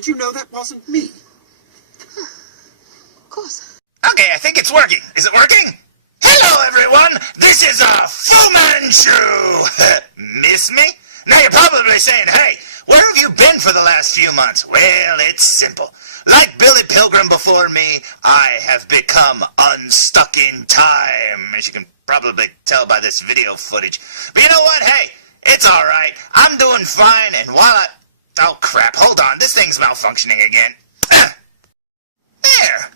Did you know that wasn't me? Of course. Okay, I think it's working. Is it working? Hello, everyone! This is Fu Manchu! Miss me? Now you're probably saying, hey, where have you been for the last few months? Well, it's simple. Like Billy Pilgrim before me, I have become unstuck in time, as you can probably tell by this video footage. But you know what? Hey, it's alright. I'm doing fine, and while I... Oh, crap. Hold on. This thing's malfunctioning again. There.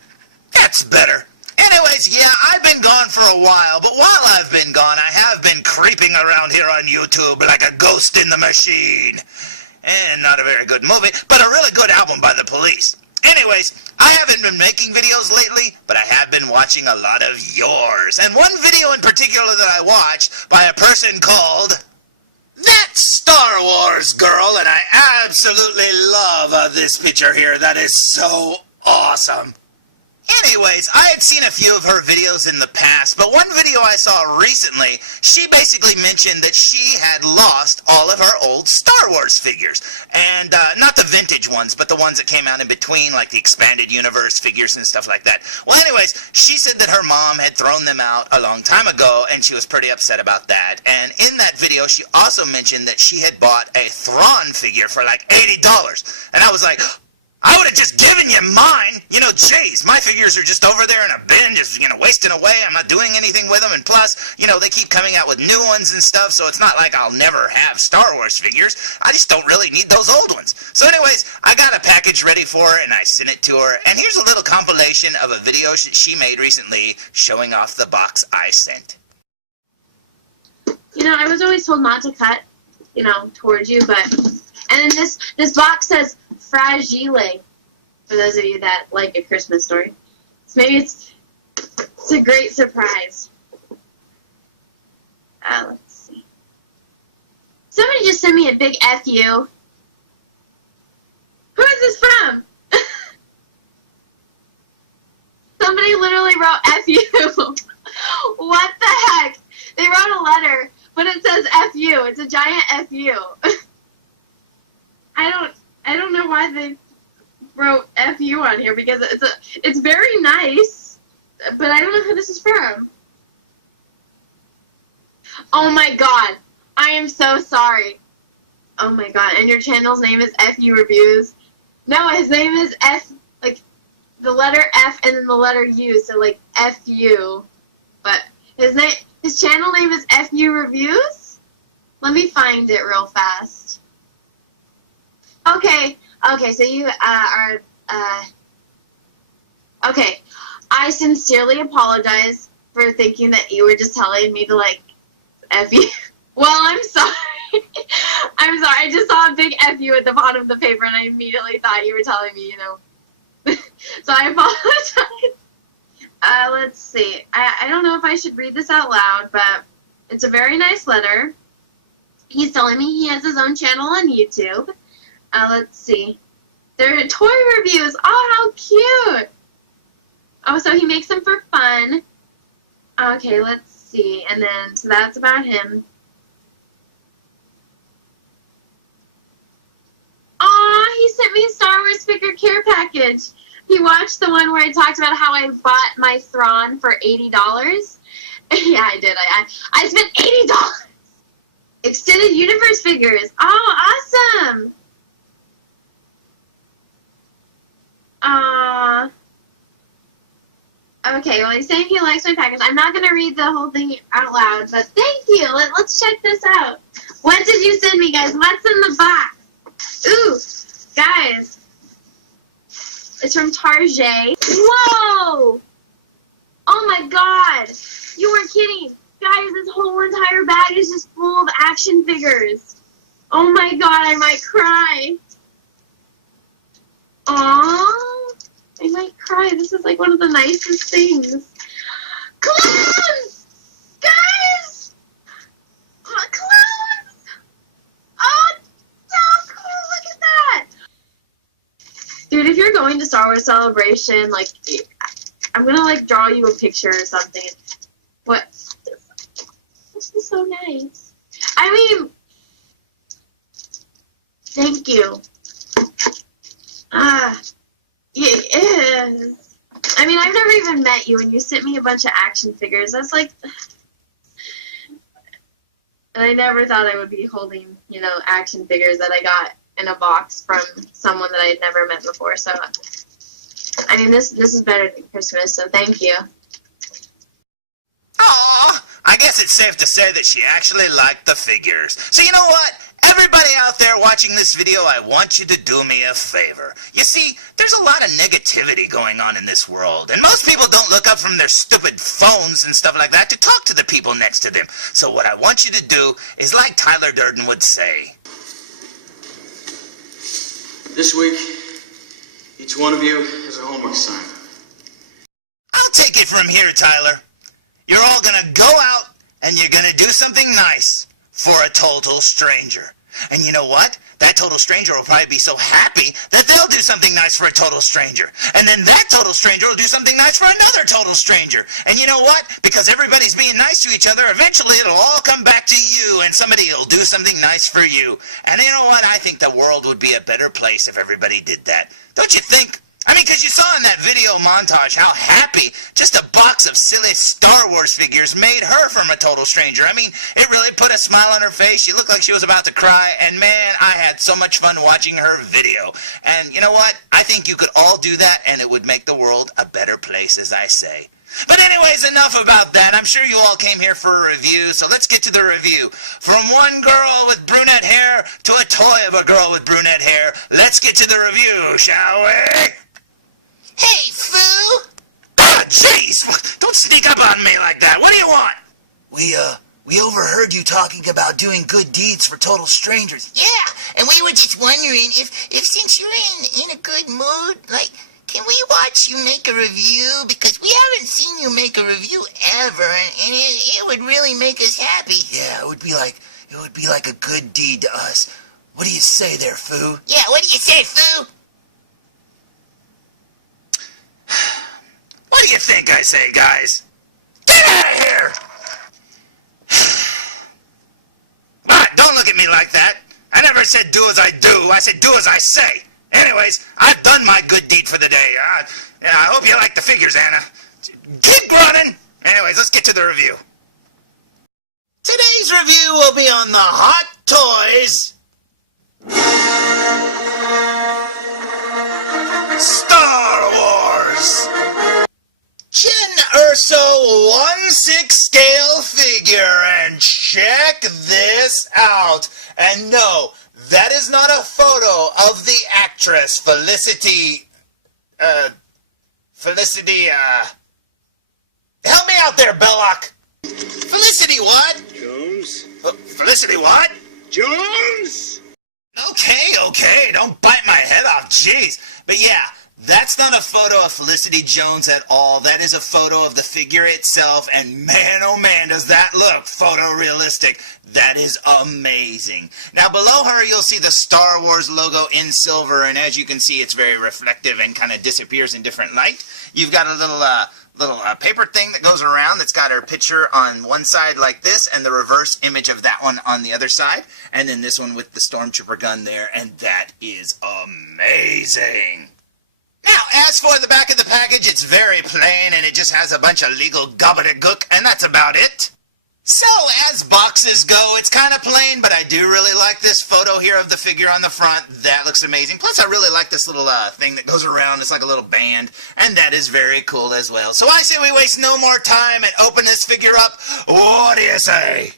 That's better. Anyways, yeah, I've been gone for a while, but while I've been gone, I have been creeping around here on YouTube like a ghost in the machine. And not a very good movie, but a really good album by The Police. Anyways, I haven't been making videos lately, but I have been watching a lot of yours. And one video in particular that I watched by a person called... That Star Wars Girl, and I absolutely love this picture here. That is so awesome. Anyways, I had seen a few of her videos in the past, but one video I saw recently, she basically mentioned that she had lost all of her old Star Wars figures. And, not the vintage ones, but the ones that came out in between, like the expanded universe figures and stuff like that. Well, anyways, she said that her mom had thrown them out a long time ago, and she was pretty upset about that. And in that video, she also mentioned that she had bought a Thrawn figure for like $80. And I was like... I would have just given you mine. You know, jeez, my figures are just over there in a bin, just, you know, wasting away. I'm not doing anything with them. And plus, you know, they keep coming out with new ones and stuff, so it's not like I'll never have Star Wars figures. I just don't really need those old ones. So anyways, I got a package ready for her, and I sent it to her. And here's a little compilation of a video she made recently showing off the box I sent. You know, I was always told not to cut, you know, towards you, but... And then this box says Fragile, for those of you that like A Christmas Story. So maybe it's a great surprise. Let's see. Somebody just sent me a big FU. Who is this from? Somebody literally wrote FU. What the heck? They wrote a letter, but it says FU. It's a giant FU. I don't know why they wrote FU on here, because it's very nice, but I don't know who this is from. Oh my god, I am so sorry. Oh my god, and your channel's name is FU Reviews? No, his name is F, like the letter F and then the letter U, so like FU. But his channel name is FU Reviews? Let me find it real fast. Okay, so you are, okay, I sincerely apologize for thinking that you were just telling me to, like, F you. Well, I'm sorry. I'm sorry, I just saw a big F you at the bottom of the paper, and I immediately thought you were telling me, you know. So I apologize. Let's see. I don't know if I should read this out loud, but it's a very nice letter. He's telling me he has his own channel on YouTube. Let's see. They're toy reviews. Oh, how cute. Oh, so he makes them for fun. Okay, let's see. And then, so that's about him. Aw, he sent me a Star Wars figure care package. He watched the one where I talked about how I bought my Thrawn for $80. Yeah, I did. I spent $80. Extended Universe figures. Oh, awesome. Okay, well, he's saying he likes my package. I'm not going to read the whole thing out loud, but thank you. Let's check this out. What did you send me, guys? What's in the box? Ooh, guys. It's from Target. Whoa! Oh, my God. You weren't kidding. Guys, this whole entire bag is just full of action figures. Oh, my God, I might cry. Aww. I might cry. This is like one of the nicest things. Clowns! Guys! Clowns! Oh, so cool. Look at that. Dude, if you're going to Star Wars Celebration, like, I'm going to, like, draw you a picture or something. What? This is so nice. I mean, thank you. Yeah. I mean, I've never even met you, and you sent me a bunch of action figures. I was like, and I never thought I would be holding, action figures that I got in a box from someone that I had never met before. So, I mean, this is better than Christmas. So, thank you. Aw, I guess it's safe to say that she actually liked the figures. So you know what? Everybody out there watching this video, I want you to do me a favor. You see, there's a lot of negativity going on in this world, and most people don't look up from their stupid phones and stuff like that to talk to the people next to them. So what I want you to do is like Tyler Durden would say. This week, each one of you has a homework assignment. I'll take it from here, Tyler. You're all gonna go out and you're gonna do something nice for a total stranger. And you know what? That total stranger will probably be so happy that they'll do something nice for a total stranger. And then that total stranger will do something nice for another total stranger. And you know what? Because everybody's being nice to each other, eventually it'll all come back to you and somebody will do something nice for you. And you know what? I think the world would be a better place if everybody did that. Don't you think? I mean, because you saw in that video montage how happy just a box of silly Star Wars figures made her from a total stranger. I mean, it really put a smile on her face. She looked like she was about to cry. And man, I had so much fun watching her video. And you know what? I think you could all do that and it would make the world a better place, as I say. But anyways, enough about that. I'm sure you all came here for a review, so let's get to the review. From one girl with brunette hair to a toy of a girl with brunette hair, let's get to the review, shall we? Hey, Foo! Ah, jeez! Don't sneak up on me like that. What do you want? We overheard you talking about doing good deeds for total strangers. Yeah, and we were just wondering if since you're in a good mood, like, can we watch you make a review? Because we haven't seen you make a review ever, and it would really make us happy. Yeah, it would be like a good deed to us. What do you say there, Foo? Yeah, what do you say, Foo? What do you think I say, guys? Get out of here! Ah, don't look at me like that. I never said do as I do. I said do as I say. Anyways, I've done my good deed for the day. I hope you like the figures, Anna. Keep running! Anyways, let's get to the review. Today's review will be on the Hot Toys Star Wars Jyn Erso 1/6 scale figure, and check this out. And no, that is not a photo of the actress Felicity, help me out there, Belloc. Felicity what? Jones? Felicity what? Jones? Okay, don't bite my head off, jeez. But yeah, that's not a photo of Felicity Jones at all. That is a photo of the figure itself, and man, oh man, does that look photorealistic. That is amazing. Now, below her, you'll see the Star Wars logo in silver, and as you can see, it's very reflective and kind of disappears in different light. You've got a little paper thing that goes around that's got her picture on one side like this, and the reverse image of that one on the other side, and then this one with the Stormtrooper gun there, and that is amazing. Now, as for the back of the package, it's very plain, and it just has a bunch of legal gobbledygook, and that's about it. So, as boxes go, it's kind of plain, but I do really like this photo here of the figure on the front. That looks amazing. Plus, I really like this little thing that goes around. It's like a little band, and that is very cool as well. So I say we waste no more time and open this figure up. What do you say?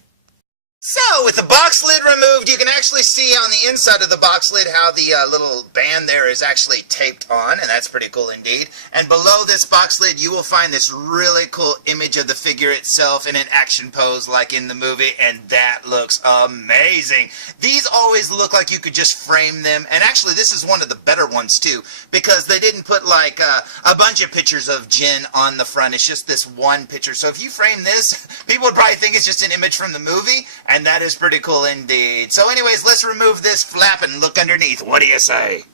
So, with the box lid removed, you can actually see on the inside of the box lid how the little band there is actually taped on, and that's pretty cool indeed. And below this box lid, you will find this really cool image of the figure itself in an action pose like in the movie, and that looks amazing. These always look like you could just frame them, and actually this is one of the better ones too, because they didn't put like a bunch of pictures of Jyn on the front. It's just this one picture. So if you frame this, people would probably think it's just an image from the movie, and that is pretty cool indeed. So anyways, let's remove this flap and look underneath. What do you say?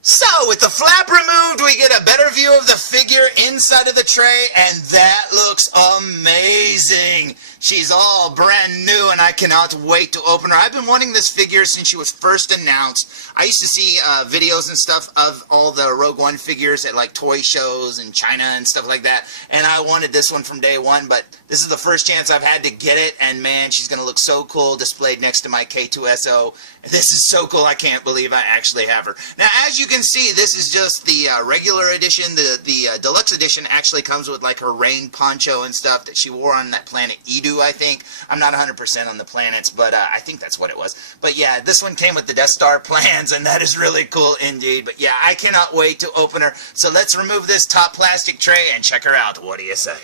So, with the flap removed, we get a better view of the figure inside of the tray, and that looks amazing. She's all brand new, and I cannot wait to open her. I've been wanting this figure since she was first announced. I used to see videos and stuff of all the Rogue One figures at like toy shows in China and stuff like that, and I wanted this one from day one, but this is the first chance I've had to get it, and man, she's going to look so cool displayed next to my K2SO. This is so cool, I can't believe I actually have her. Now, as you can see, this is just the regular edition. The deluxe edition actually comes with like her rain poncho and stuff that she wore on that planet Edu, I think. I'm not 100% on the planets, but I think that's what it was. But yeah, this one came with the Death Star plans, and that is really cool indeed. But yeah, I cannot wait to open her. So let's remove this top plastic tray and check her out. What do you say?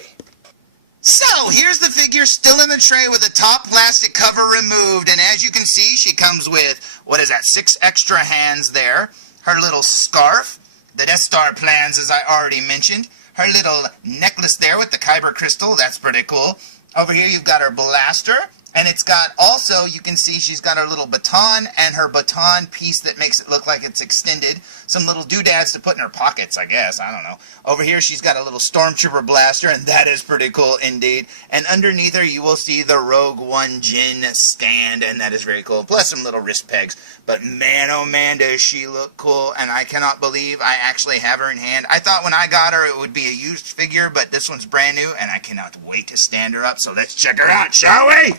So, here's the figure still in the tray with the top plastic cover removed, and as you can see, she comes with, what is that, 6 extra hands there, her little scarf, the Death Star plans as I already mentioned, her little necklace there with the Kyber crystal, that's pretty cool. Over here you've got her blaster, and it's got also, you can see she's got her little baton and her baton piece that makes it look like it's extended. Some little doodads to put in her pockets, I guess. I don't know. Over here she's got a little Stormtrooper blaster, and that is pretty cool indeed. And underneath her you will see the Rogue One Jyn stand, and that is very cool. Plus some little wrist pegs. But man, oh man, does she look cool, and I cannot believe I actually have her in hand. I thought when I got her it would be a used figure, but this one's brand new, and I cannot wait to stand her up. So let's check her out, shall we?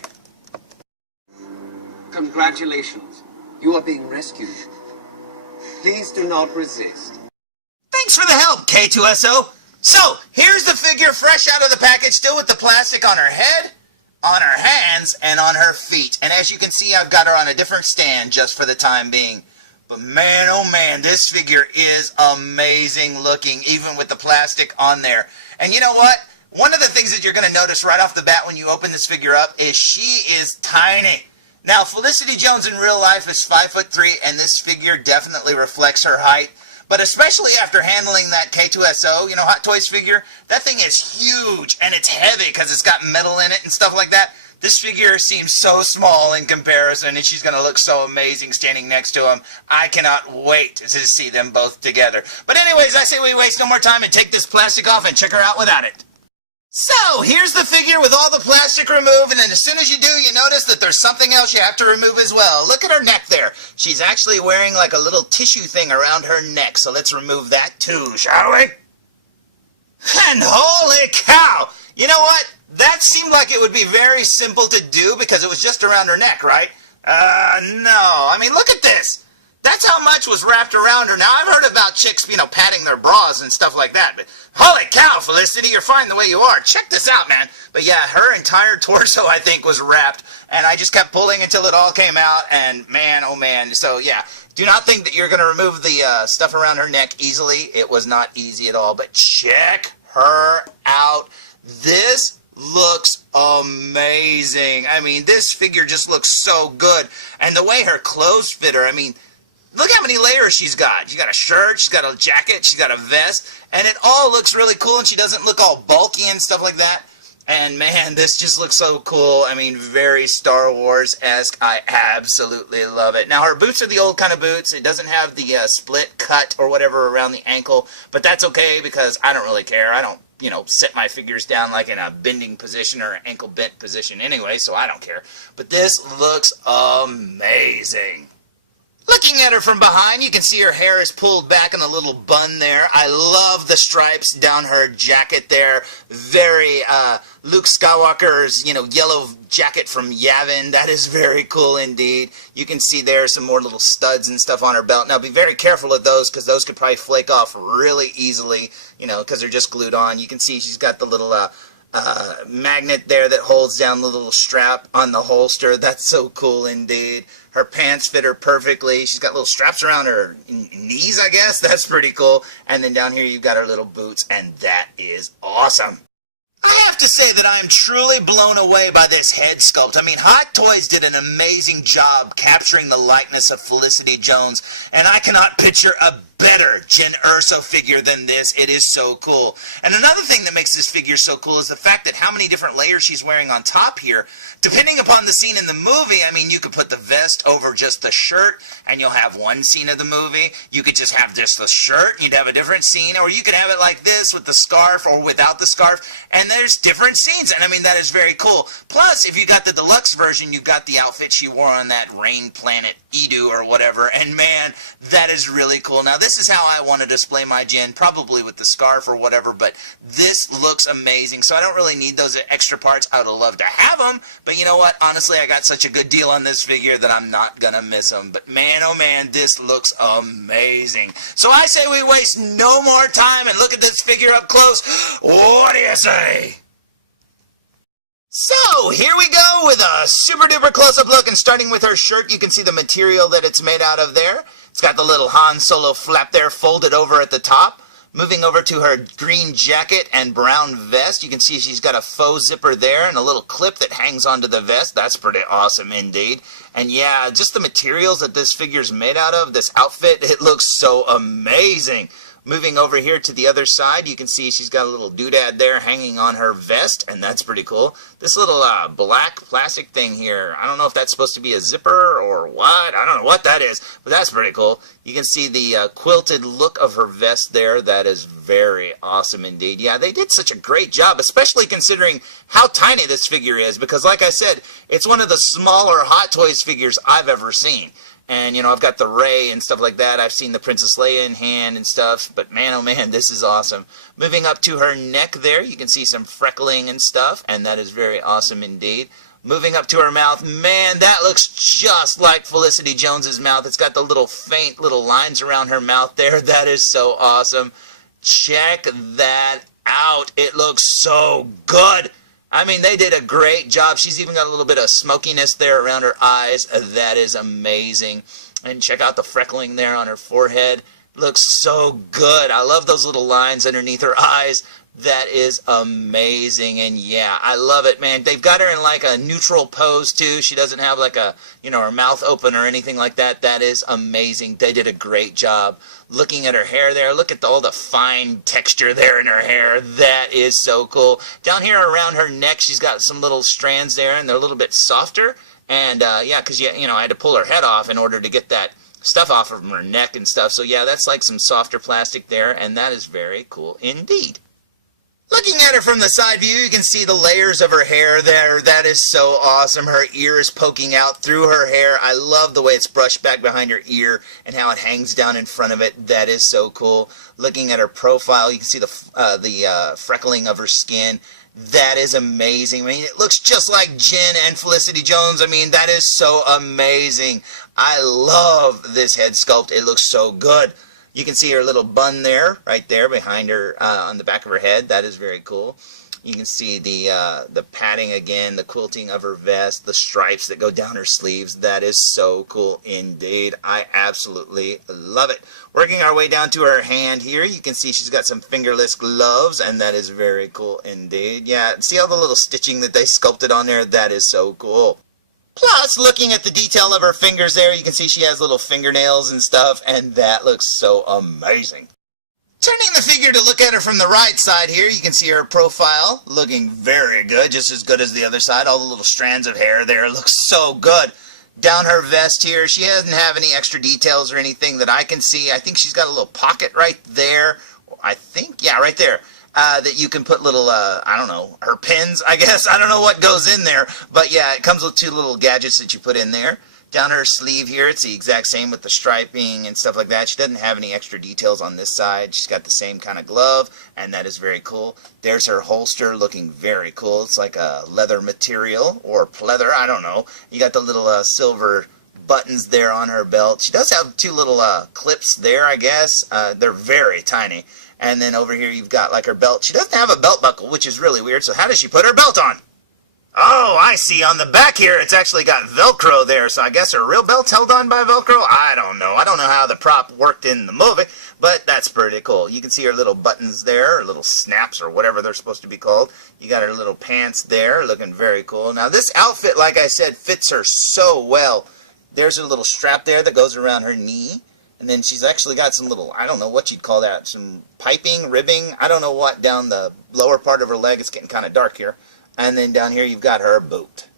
Congratulations. You are being rescued. Please do not resist. Thanks for the help, K2SO. So, here's the figure fresh out of the package, still with the plastic on her head, on her hands, and on her feet. And as you can see, I've got her on a different stand just for the time being. But man, oh man, this figure is amazing looking, even with the plastic on there. And you know what? One of the things that you're going to notice right off the bat when you open this figure up is she is tiny. Now, Felicity Jones in real life is 5'3", and this figure definitely reflects her height. But especially after handling that K2SO, you know, Hot Toys figure, that thing is huge, and it's heavy because it's got metal in it and stuff like that. This figure seems so small in comparison, and she's going to look so amazing standing next to him. I cannot wait to see them both together. But anyways, I say we waste no more time and take this plastic off and check her out without it. So, here's the figure with all the plastic removed, and then as soon as you do, you notice that there's something else you have to remove as well. Look at her neck there. She's actually wearing like a little tissue thing around her neck, so let's remove that too, shall we? And holy cow! You know what? That seemed like it would be very simple to do because it was just around her neck, right? No. I mean, look at this. That's how much was wrapped around her. Now, I've heard about chicks, you know, padding their bras and stuff like that, but holy cow, Felicity, you're fine the way you are. Check this out, man. But yeah, her entire torso, I think, was wrapped, and I just kept pulling until it all came out, and man, oh man. So yeah, do not think that you're going to remove the stuff around her neck easily. It was not easy at all, but check her out. This looks amazing. I mean, this figure just looks so good, and the way her clothes fit her, I mean, look how many layers she's got. She's got a shirt, she's got a jacket, she's got a vest, and it all looks really cool, and she doesn't look all bulky and stuff like that. And man, this just looks so cool. I mean, very Star Wars-esque. I absolutely love it. Now, her boots are the old kind of boots. It doesn't have the split cut or whatever around the ankle, but that's okay because I don't really care. I don't, you know, set my figures down like in a bending position or an ankle bent position anyway, so I don't care. But this looks amazing. Looking at her from behind, you can see her hair is pulled back in a little bun there. I love the stripes down her jacket there. Very Luke Skywalker's, you know, yellow jacket from Yavin. That is very cool indeed. You can see there some more little studs and stuff on her belt. Now, be very careful of those because those could probably flake off really easily, you know, because they're just glued on. You can see she's got the little magnet there that holds down the little strap on the holster. That's so cool indeed. Her pants fit her perfectly. She's got little straps around her knees, I guess. That's pretty cool. And then down here you've got her little boots, and that is awesome. I have to say that I am truly blown away by this head sculpt. I mean, Hot Toys did an amazing job capturing the likeness of Felicity Jones, and I cannot picture a better Jyn Erso figure than this. It is so cool. And another thing that makes this figure so cool is the fact that how many different layers she's wearing on top here. Depending upon the scene in the movie, I mean, you could put the vest over just the shirt, and you'll have one scene of the movie. You could just have just the shirt, you'd have a different scene, or you could have it like this with the scarf or without the scarf, and there's different scenes, and I mean, that is very cool. Plus, if you got the deluxe version, you've got the outfit she wore on that rain planet Edu or whatever, and man, that is really cool. Now, this is how I want to display my Jyn, probably with the scarf or whatever, but this looks amazing, so I don't really need those extra parts. I would have loved to have them, but you know what? Honestly, I got such a good deal on this figure that I'm not gonna miss them. But man, oh man, this looks amazing. So I say we waste no more time and look at this figure up close. What do you say? So, here we go with a super duper close-up look, and starting with her shirt, you can see the material that it's made out of there. It's got the little Han Solo flap there folded over at the top. Moving over to her green jacket and brown vest, you can see she's got a faux zipper there and a little clip that hangs onto the vest. That's pretty awesome indeed. And yeah, just the materials that this figure's made out of, this outfit, it looks so amazing. Moving over here to the other side, you can see she's got a little doodad there hanging on her vest, and that's pretty cool. This little black plastic thing here, I don't know if that's supposed to be a zipper or what. I don't know what that is, but that's pretty cool. You can see the quilted look of her vest there. That is very awesome indeed. Yeah, they did such a great job, especially considering how tiny this figure is, because like I said, it's one of the smaller Hot Toys figures I've ever seen. And, you know, I've got the Rey and stuff like that. I've seen the Princess Leia in hand and stuff. But, man, oh, man, this is awesome. Moving up to her neck there, you can see some freckling and stuff. And that is very awesome indeed. Moving up to her mouth, man, that looks just like Felicity Jones's mouth. It's got the little faint little lines around her mouth there. That is so awesome. Check that out. It looks so good. I mean, they did a great job. She's even got a little bit of smokiness there around her eyes. That is amazing. And check out the freckling there on her forehead. Looks so good. I love those little lines underneath her eyes. That is amazing. And yeah, I love it, man. They've got her in like a neutral pose too. She doesn't have like a, you know, her mouth open or anything like that. That is amazing. They did a great job. Looking at her hair there, look at all the fine texture there in her hair. That is so cool. Down here around her neck, she's got some little strands there, and they're a little bit softer. And yeah, because you know, I had to pull her head off in order to get that stuff off of her neck and stuff. So yeah, that's like some softer plastic there, and that is very cool indeed. Looking at her from the side view, you can see the layers of her hair there. That is so awesome. Her ear is poking out through her hair. I love the way it's brushed back behind her ear and how it hangs down in front of it. That is so cool. Looking at her profile, you can see the freckling of her skin. That is amazing. I mean, it looks just like Jyn and Felicity Jones. I mean, that is so amazing. I love this head sculpt. It looks so good. You can see her little bun there, right there behind her on the back of her head. That is very cool. You can see the padding again, the quilting of her vest, the stripes that go down her sleeves. That is so cool indeed. I absolutely love it. Working our way down to her hand here, you can see she's got some fingerless gloves, and that is very cool indeed. Yeah, see all the little stitching that they sculpted on there? That is so cool. Plus, looking at the detail of her fingers there, you can see she has little fingernails and stuff, and that looks so amazing. Turning the figure to look at her from the right side here, you can see her profile looking very good, just as good as the other side. All the little strands of hair there look so good. Down her vest here, she doesn't have any extra details or anything that I can see. I think she's got a little pocket right there. I think, yeah, right there. That you can put little, I don't know, her pins, I guess. I don't know what goes in there. But yeah, it comes with two little gadgets that you put in there. Down her sleeve here, it's the exact same with the striping and stuff like that. She doesn't have any extra details on this side. She's got the same kind of glove, and that is very cool. There's her holster looking very cool. It's like a leather material or pleather, I don't know. You got the little silver buttons there on her belt. She does have two little clips there, I guess. They're very tiny. And then over here you've got like her belt. She doesn't have a belt buckle, which is really weird. So how does she put her belt on? Oh, I see. On the back here, it's actually got Velcro there. So I guess her real belt's held on by Velcro? I don't know. I don't know how the prop worked in the movie, but that's pretty cool. You can see her little buttons there, or little snaps, or whatever they're supposed to be called. You got her little pants there, looking very cool. Now this outfit, like I said, fits her so well. There's a little strap there that goes around her knee. And then she's actually got some little, I don't know what you'd call that, some piping, ribbing, I don't know what, down the lower part of her leg. It's getting kind of dark here. And then down here you've got her boot.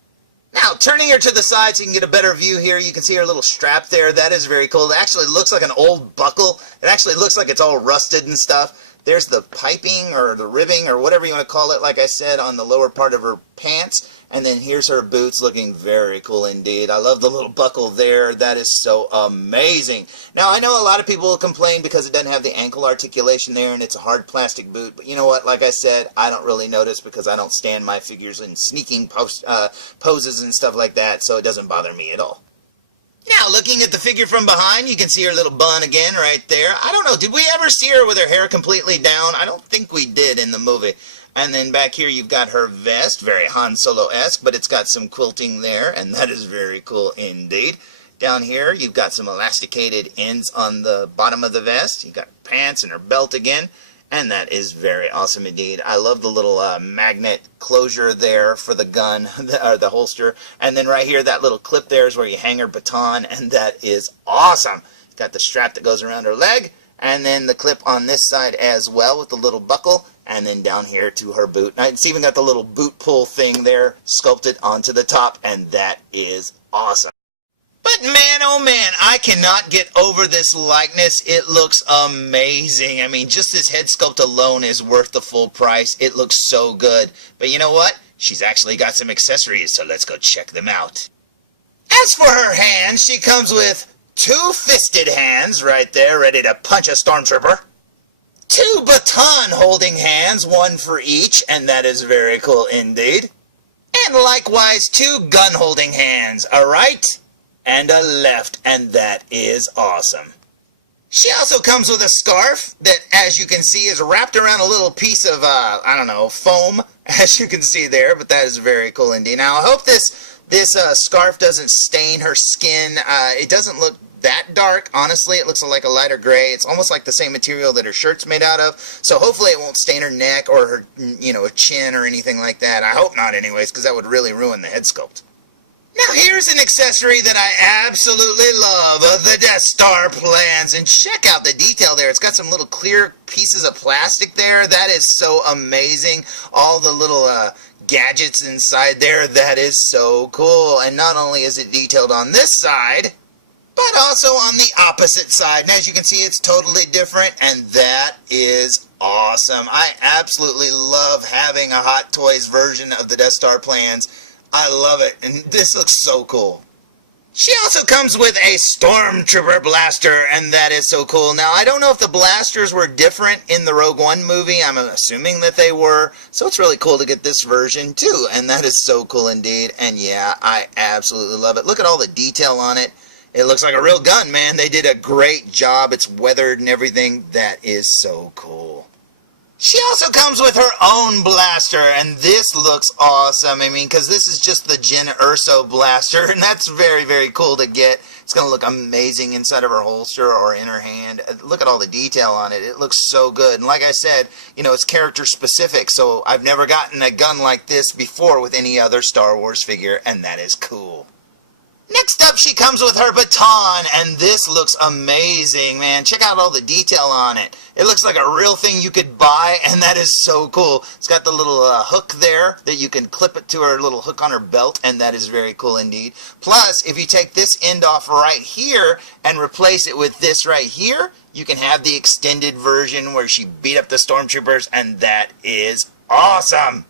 Now, turning her to the side so you can get a better view here, you can see her little strap there. That is very cool. It actually looks like an old buckle. It actually looks like it's all rusted and stuff. There's the piping or the ribbing or whatever you want to call it, like I said, on the lower part of her pants. And then here's her boots, looking very cool indeed. I love the little buckle there. That is so amazing. Now, I know a lot of people will complain because it doesn't have the ankle articulation there and it's a hard plastic boot. But you know what? Like I said, I don't really notice because I don't stand my figures in sneaking poses and stuff like that, so it doesn't bother me at all. Now, looking at the figure from behind, you can see her little bun again right there. I don't know, did we ever see her with her hair completely down? I don't think we did in the movie. And then back here you've got her vest, very Han Solo-esque, but it's got some quilting there, and that is very cool indeed. Down here you've got some elasticated ends on the bottom of the vest. You've got pants and her belt again, and that is very awesome indeed. I love the little magnet closure there for the gun, or the holster. And then right here, that little clip there is where you hang her baton, and that is awesome. Got the strap that goes around her leg, and then the clip on this side as well with the little buckle, and then down here to her boot. And it's even got the little boot pull thing there sculpted onto the top, and that is awesome. But man, oh man, I cannot get over this likeness. It looks amazing. I mean, just this head sculpt alone is worth the full price. It looks so good. But you know what? She's actually got some accessories, so let's go check them out. As for her hands, she comes with 2 fisted hands right there, ready to punch a stormtrooper. 2 baton-holding hands, 1 for each, and that is very cool indeed. And likewise 2 gun-holding hands, a right and a left, and that is awesome. She also comes with a scarf that, as you can see, is wrapped around a little piece of, I don't know, foam, as you can see there, but that is very cool indeed. Now, I hope this scarf doesn't stain her skin. It doesn't look that dark. Honestly, it looks like a lighter gray. It's almost like the same material that her shirt's made out of, so hopefully it won't stain her neck or her, her chin or anything like that. I hope not anyways, because that would really ruin the head sculpt. Now here's an accessory that I absolutely love, the Death Star plans, and check out the detail there. It's got some little clear pieces of plastic there. That is so amazing. All the little gadgets inside there, that is so cool. And not only is it detailed on this side, but also on the opposite side. And as you can see, it's totally different, and that is awesome. I absolutely love having a Hot Toys version of the Death Star plans. I love it, and this looks so cool. She also comes with a Stormtrooper blaster, and that is so cool. Now, I don't know if the blasters were different in the Rogue One movie. I'm assuming that they were, so it's really cool to get this version too, and that is so cool indeed. And yeah, I absolutely love it. Look at all the detail on it. It looks like a real gun, man. They did a great job. It's weathered and everything. That is so cool. She also comes with her own blaster, and this looks awesome. I mean, because this is just the Jyn Erso blaster, and that's very, very cool to get. It's going to look amazing inside of her holster or in her hand. Look at all the detail on it. It looks so good. And like I said, it's character specific, so I've never gotten a gun like this before with any other Star Wars figure, and that is cool. Next up, she comes with her baton, and this looks amazing, man. Check out all the detail on it. It looks like a real thing you could buy, and that is so cool. It's got the little hook there that you can clip it to her little hook on her belt, and that is very cool indeed. Plus, if you take this end off right here and replace it with this right here, you can have the extended version where she beat up the stormtroopers, and that is awesome.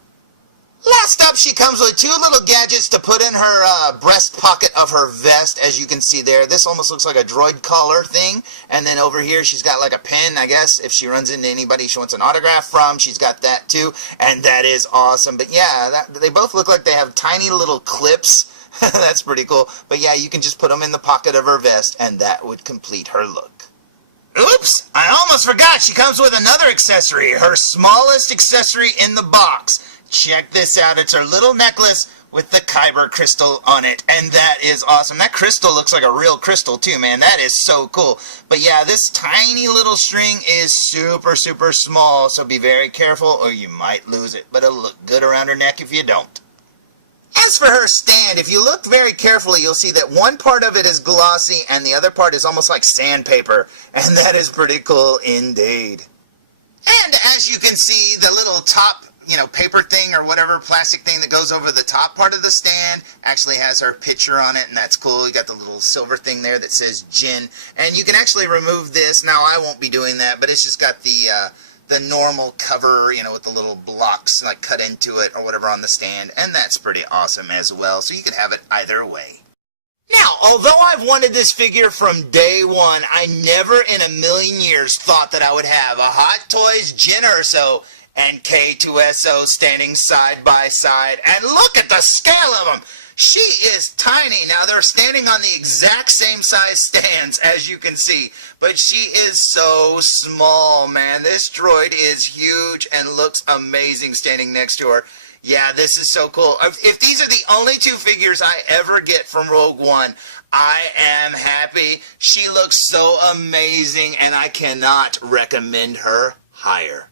Last up, she comes with 2 little gadgets to put in her breast pocket of her vest, as you can see there. This almost looks like a droid collar thing. And then over here, she's got like a pen, I guess. If she runs into anybody she wants an autograph from, she's got that too. And that is awesome. But yeah, they both look like they have tiny little clips. That's pretty cool. But yeah, you can just put them in the pocket of her vest, and that would complete her look. Oops! I almost forgot. She comes with another accessory. Her smallest accessory in the box. Check this out. It's her little necklace with the Kyber crystal on it, and that is awesome. That crystal looks like a real crystal too, man. That is so cool. But yeah, this tiny little string is super, super small, so be very careful or you might lose it. But it'll look good around her neck if you don't. As for her stand, if you look very carefully, you'll see that one part of it is glossy and the other part is almost like sandpaper. And that is pretty cool indeed. And as you can see, the little top, paper thing or whatever plastic thing that goes over the top part of the stand actually has her picture on it, and that's cool. You got the little silver thing there that says Jyn. And you can actually remove this. Now, I won't be doing that, but it's just got the normal cover, with the little blocks like cut into it or whatever on the stand, and that's pretty awesome as well, so you can have it either way. Now, although I've wanted this figure from day one, I never in a million years thought that I would have a Hot Toys Jyn Erso and K2SO standing side by side, and look at the scale of them! She is tiny. Now, they're standing on the exact same size stands, as you can see. But she is so small, man. This droid is huge and looks amazing standing next to her. Yeah, this is so cool. If these are the only two figures I ever get from Rogue One, I am happy. She looks so amazing, and I cannot recommend her higher.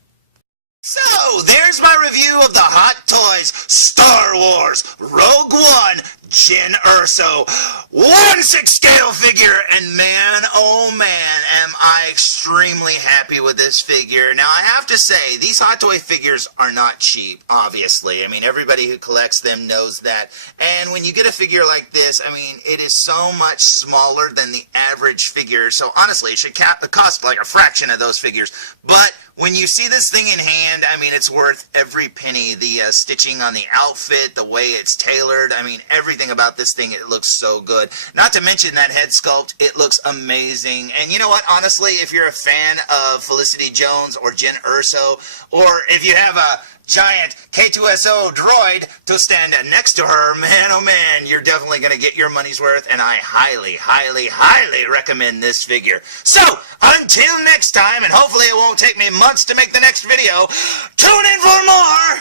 So, there's my review of the Hot Toys Star Wars Rogue One Jyn Erso 1/6 scale figure, and man, oh man, am I extremely happy with this figure. Now, I have to say, these Hot Toy figures are not cheap, obviously. I mean, everybody who collects them knows that. And when you get a figure like this, I mean, it is so much smaller than the average figure, so honestly, it should cost like a fraction of those figures. But when you see this thing in hand, I mean, it's worth every penny. The stitching on the outfit, the way it's tailored, I mean, everything about this thing, it looks so good. Not to mention that head sculpt, it looks amazing. And you know what, honestly, if you're a fan of Felicity Jones or Jyn Erso, or if you have a giant K2SO droid to stand next to her, man, oh man, you're definitely going to get your money's worth, and I highly, highly, highly recommend this figure. So, until next time, and hopefully it won't take me months to make the next video, tune in for more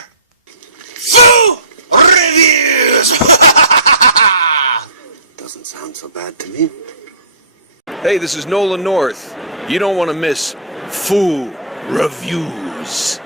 Foo Reviews! Doesn't sound so bad to me. Hey, this is Nolan North. You don't want to miss Foo Reviews.